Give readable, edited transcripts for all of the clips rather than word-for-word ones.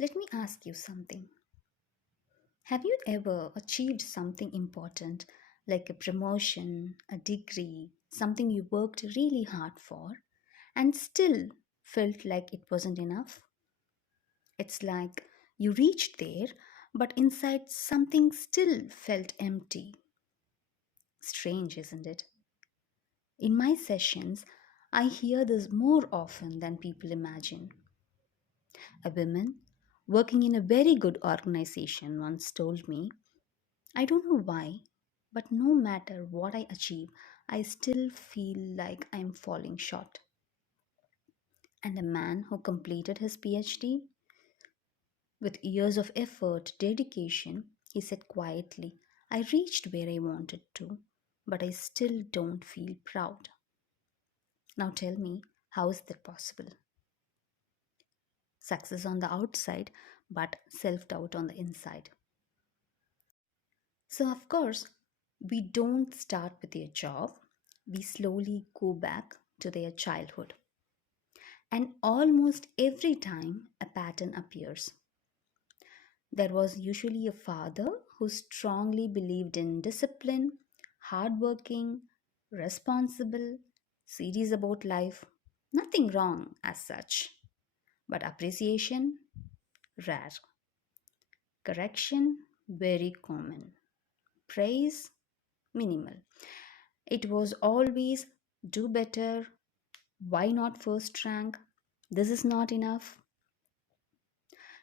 Let me ask you something. Have you ever achieved something important like a promotion, a degree, something you worked really hard for, and still felt like it wasn't enough? It's like you reached there, but inside something still felt empty. Strange, isn't it? In my sessions, I hear this more often than people imagine. A woman working in a very good organization once told me, I don't know why, but no matter what I achieve, I still feel like I'm falling short. And a man who completed his PhD with years of effort, dedication, he said quietly, I reached where I wanted to, but I still don't feel proud. Now tell me, how is that possible? Success on the outside, but self doubt on the inside. So, of course, we don't start with their job, we slowly go back to their childhood. And almost every time a pattern appears. There was usually a father who strongly believed in discipline, hardworking, responsible, serious about life. Nothing wrong as such, but appreciation, rare. Correction, very common. Praise, minimal. It was always do better, why not first rank? This is not enough.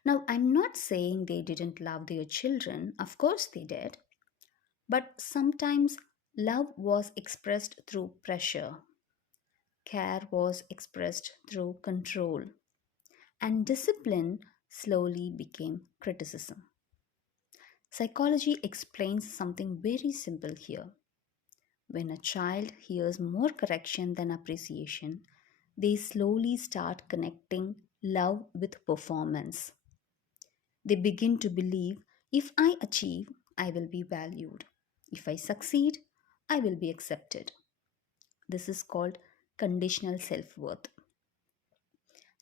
Now, I'm not saying they didn't love their children, of course they did, but sometimes love was expressed through pressure, care was expressed through control, and discipline slowly became criticism. Psychology explains something very simple here. When a child hears more correction than appreciation, they slowly start connecting love with performance. They begin to believe if I achieve, I will be valued. If I succeed, I will be accepted. This is called conditional self worth.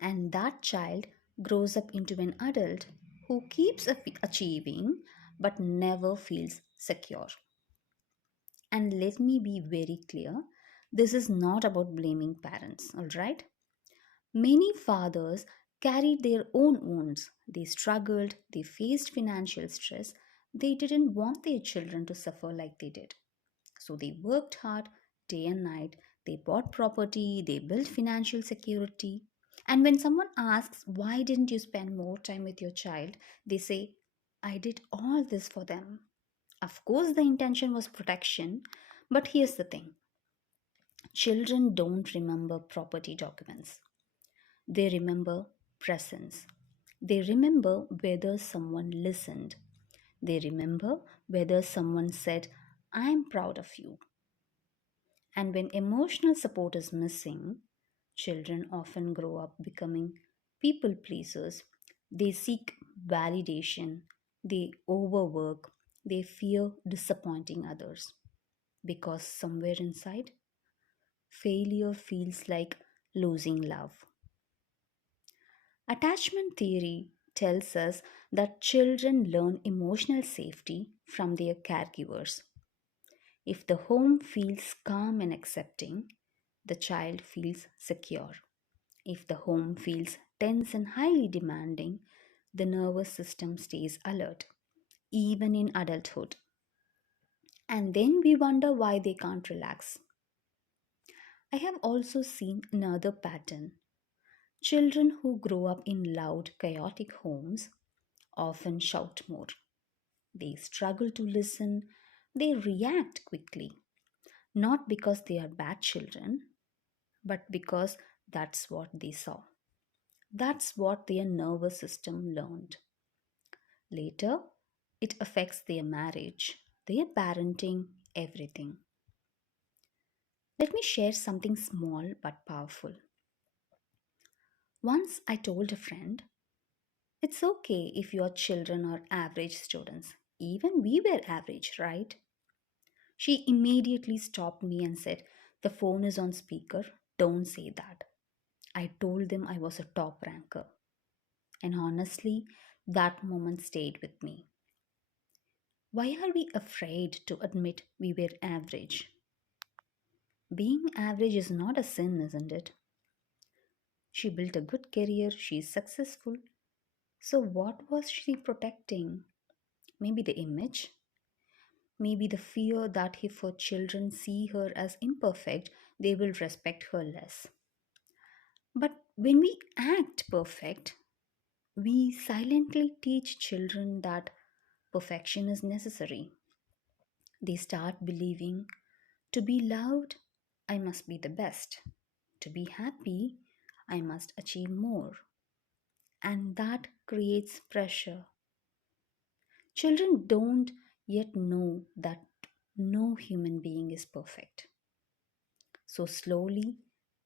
And that child grows up into an adult who keeps achieving but never feels secure. And let me be very clear, this is not about blaming parents, all right? Many fathers carried their own wounds. They struggled, they faced financial stress. They didn't want their children to suffer like they did. So they worked hard day and night. They bought property, they built financial security. And when someone asks, why didn't you spend more time with your child? They say, I did all this for them. Of course, the intention was protection, but here's the thing, children don't remember property documents. They remember presence. They remember whether someone listened. They remember whether someone said, I'm proud of you. And when emotional support is missing, children often grow up becoming people pleasers. They seek validation, they overwork, they fear disappointing others. Because somewhere inside, failure feels like losing love. Attachment theory tells us that children learn emotional safety from their caregivers. If the home feels calm and accepting, the child feels secure. If the home feels tense and highly demanding, the nervous system stays alert, even in adulthood. And then we wonder why they can't relax. I have also seen another pattern. Children who grow up in loud, chaotic homes often shout more. They struggle to listen, they react quickly, not because they are bad children, but because that's what they saw. That's what their nervous system learned. Later, it affects their marriage, their parenting, everything. Let me share something small but powerful. Once I told a friend, it's okay if your children are average students. Even we were average, right? She immediately stopped me and said, the phone is on speaker, don't say that. I told them I was a top ranker. And honestly, that moment stayed with me. Why are we afraid to admit we were average? Being average is not a sin, isn't it? She built a good career, she's successful. So, what was she protecting? Maybe the image? Maybe the fear that if her children see her as imperfect, they will respect her less. But when we act perfect, we silently teach children that perfection is necessary. They start believing to be loved, I must be the best. To be happy, I must achieve more. And that creates pressure. Children don't yet know that no human being is perfect. So slowly,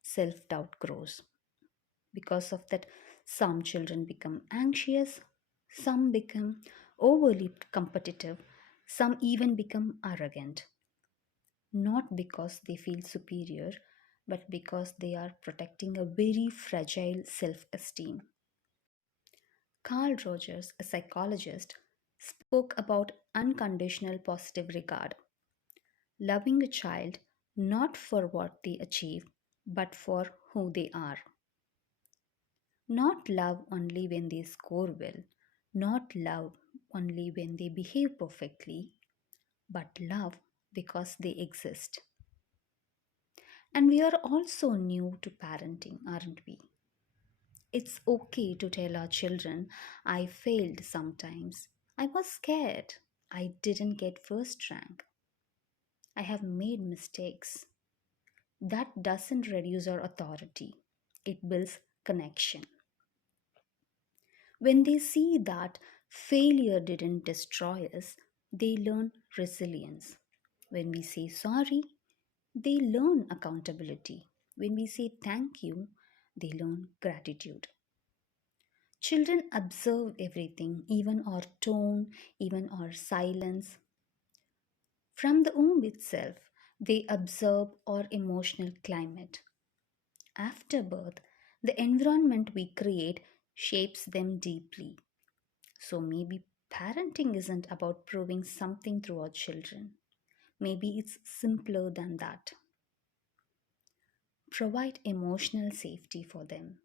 self doubt grows. Because of that, some children become anxious, some become overly competitive, some even become arrogant. Not because they feel superior, but because they are protecting a very fragile self esteem. Carl Rogers, a psychologist, spoke about unconditional positive regard, loving a child not for what they achieve, but for who they are. Not love only when they score well, not love only when they behave perfectly, but love because they exist. And we are also new to parenting, aren't we? It's okay to tell our children, I failed sometimes. I was scared. I didn't get first rank. I have made mistakes. That doesn't reduce our authority, it builds connection. When they see that failure didn't destroy us, they learn resilience. When we say sorry, they learn accountability. When we say thank you, they learn gratitude. Children observe everything, even our tone, even our silence. From the womb itself, they observe our emotional climate. After birth, the environment we create shapes them deeply. So maybe parenting isn't about proving something through our children. Maybe it's simpler than that. Provide emotional safety for them,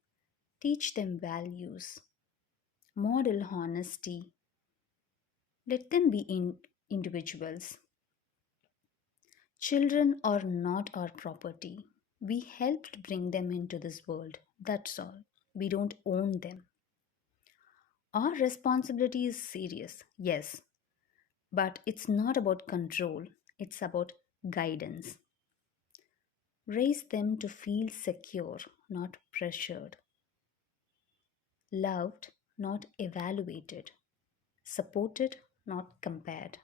teach them values, model honesty, let them be individuals. Children are not our property. We helped bring them into this world. That's all. We don't own them. Our responsibility is serious, yes, but it's not about control, it's about guidance. Raise them to feel secure, not pressured, loved, not evaluated, supported, not compared.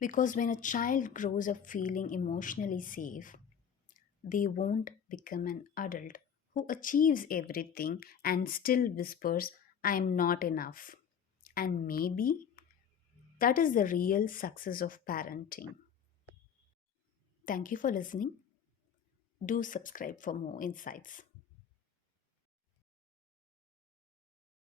Because when a child grows up feeling emotionally safe, they won't become an adult who achieves everything and still whispers, I'm not enough. And maybe that is the real success of parenting. Thank you for listening. Do subscribe for more insights.